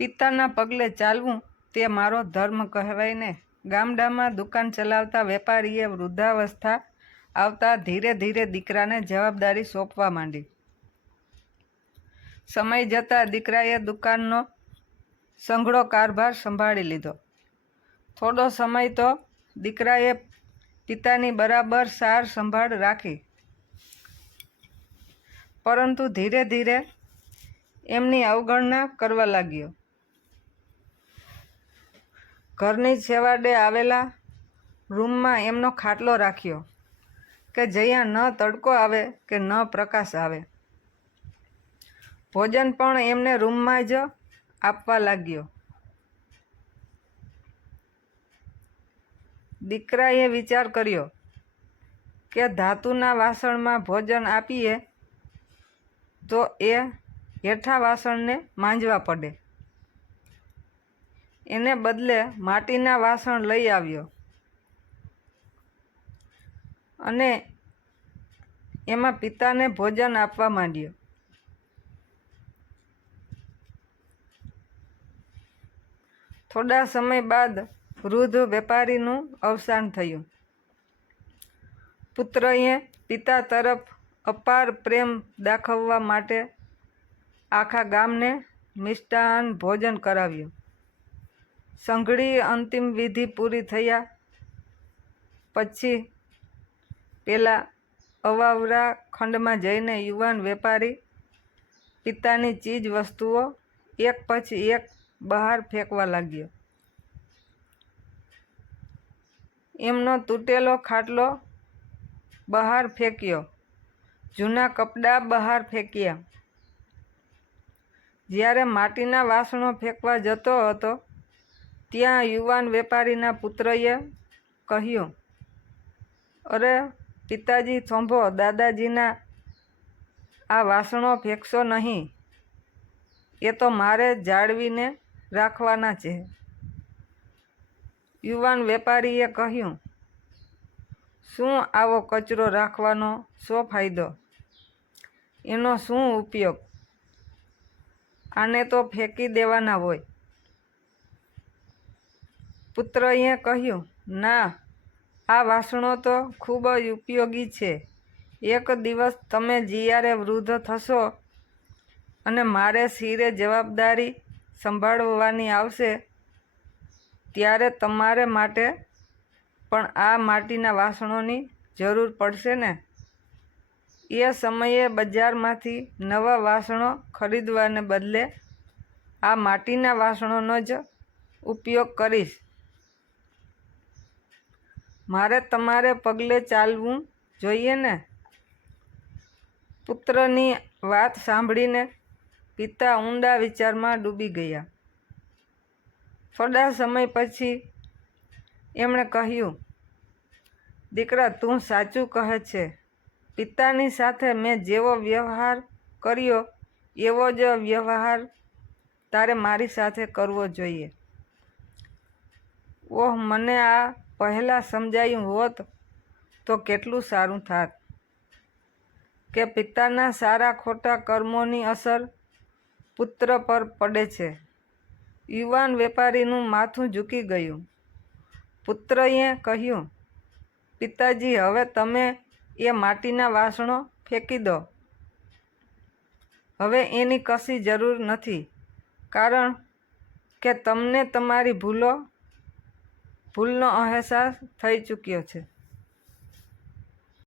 પિતાના પગલે ચાલવું તે મારો ધર્મ કહેવાય ને. ગામડામાં દુકાન ચલાવતા વેપારીએ વૃદ્ધાવસ્થા આવતા ધીરે ધીરે દીકરાને જવાબદારી સોંપવા માંડી. સમય જતાં દીકરાએ દુકાનનો સંઘળો કારભાર સંભાળી લીધો. થોડો સમય તો દીકરાએ પિતાની બરાબર સાર સંભાળ રાખી. પરંતુ ધીરે ધીરે એમની અવગણના કરવા લાગ્યો. ઘરની છેવાડે આવેલા રૂમમાં એમનો ખાટલો રાખ્યો કે જ્યાં ન તડકો આવે કે ન પ્રકાશ આવે. ભોજન પણ એમને રૂમમાં જ આપવા લાગ્યો. દીકરાએ વિચાર કર્યો કે ધાતુના વાસણમાં ભોજન આપીએ તો એ હેઠા વાસણને માંજવા પડે. એને બદલે માટીના વાસણ લઈ આવ્યો. અને એમાં પિતાને ભોજન આપવા માંડ્યો. થોડા સમય બાદ વૃદ્ધ વેપારીનું અવસાન થયું. પુત્રએ પિતા તરફ અપાર પ્રેમ દાખવવા માટે આખા ગામને મિષ્ટાન ભોજન કરાવ્યું. સંઘળી અંતિમ વિધિ પૂરી થયા. પછી પેલા અવાવરા ખંડમાં જઈને યુવાન વેપારી પિતાની ચીજ વસ્તુઓ એક પછી એક બહાર ફેંકવા લાગ્યો. એમનો તૂટેલો ખાટલો બહાર ફેંક્યો. જૂના કપડાં બહાર ફેંક્યા. જ્યારે માટીના વાસણો ફેંકવા જતો હતો ત્યાં યુવાન વેપારીના પુત્રએ કહ્યું, અરે, પિતાજી, થોંભો, દાદાજીના આ વાસણો ફેંકશો નહીં. એ તો મારે જાળવીને રાખવાના છે. યુવાન વેપારીએ કહ્યું, શું આવો કચરો રાખવાનો શો ફાયદો? એનો શું ઉપયોગ? આને તો ફેંકી દેવાના હોય. પુત્રએ કહ્યું, ના, આ વાસણો તો ખૂબ જ ઉપયોગી છે. એક દિવસ તમે જ્યારે વૃદ્ધ થશો અને મારે શિરે જવાબદારી સંભાળવાની આવશે, ત્યારે તમારે માટે પણ આ માટીના વાસણોની જરૂર પડશે ને? એ સમયે બજારમાંથી નવા વાસણો ખરીદવાને બદલે આ માટીના વાસણોનો જ ઉપયોગ કરીશ. મારે તમારે પગલે ચાલવું જોઈએ ને? પુત્રની વાત સાંભળીને પિતા ઊંડા વિચારમાં ડૂબી ગયા. થોડા સમય પછી એમણે કહ્યું, દીકરા, તું સાચું કહે છે. પિતાની સાથે મેં જેવો વ્યવહાર કર્યો, એવો જ વ્યવહાર તારે મારી સાથે કરવો જોઈએ. ઓહ, મને આ પહેલાં સમજાયું હોત તો કેટલું સારું થાત. કે પિતાના સારા ખોટા કર્મોની અસર પુત્ર પર પડે છે. યુવાન વેપારીનું માથું ઝૂકી ગયું. પુત્રએ કહ્યું, પિતાજી, હવે તમે એ માટીના વાસણો ફેંકી દો. હવે એની કશી જરૂર નથી. કારણ કે તમને તમારી ભૂલો ભૂલનો અહેસાસ થઈ ચૂક્યો છે.